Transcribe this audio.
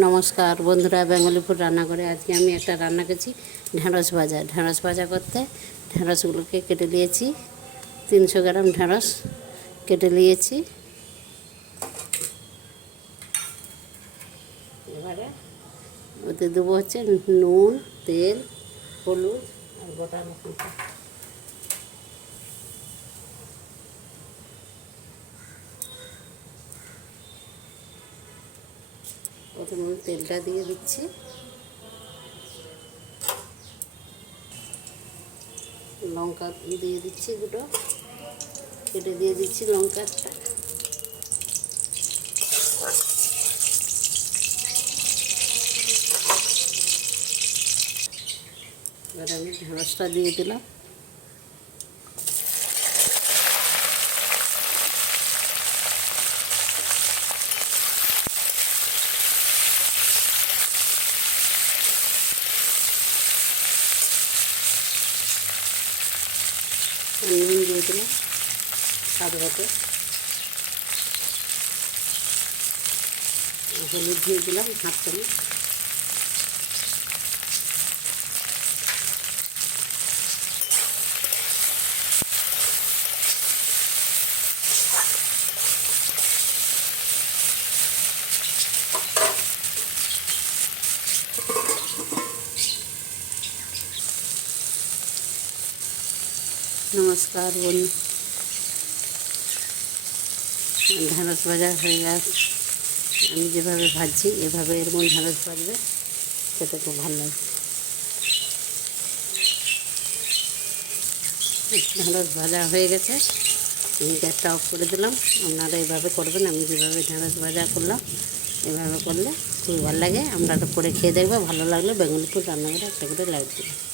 নমস্কার বন্ধুরা, Bengali food রান্না করে আজকে আমি একটা রান্না করছি ঢেঁড়স ভাজা। ঢেঁড়স ভাজা করতে ঢেঁড়সগুলোকে কেটে নিয়েছি, 300 গ্রাম ঢেঁড়স কেটে নিয়েছি। এবারে ওতে দেবো হচ্ছে নুন, তেল, হলুদ আর গোটা লঙ্কা। প্রথমে তেলটা দিয়ে দিচ্ছি, লঙ্কা দিয়ে দিচ্ছি দুটো, কেটে দিয়ে দিচ্ছি লঙ্কাটা। এবার আমি ঢেঁড়সটা দিয়ে দিলাম। নুন দিয়ে দিলাম স্বাদ মতো, হলুদ দিয়ে দিলাম হাফ চামচ, নমস্কার বন্ধু, ঢেঁড়স ভাজা হয়ে গেছে। আমি যেভাবে ভাজছি এভাবে এরকম ঢেঁড়স ভাজবে, খেতে খুব ভালো লাগে। ঢেঁড়স ভাজা হয়ে গেছে, আমি গ্যাসটা অফ করে দিলাম। আপনারা এভাবে করবেন, আমি যেভাবে ঢেঁড়স ভাজা করলাম এভাবে করলে খুব ভালো লাগে। আপনারা করে খেয়ে দেখবে, ভালো লাগলে বেঙ্গলি ফুড রান্না করে একটা করে লাইক দেবেন।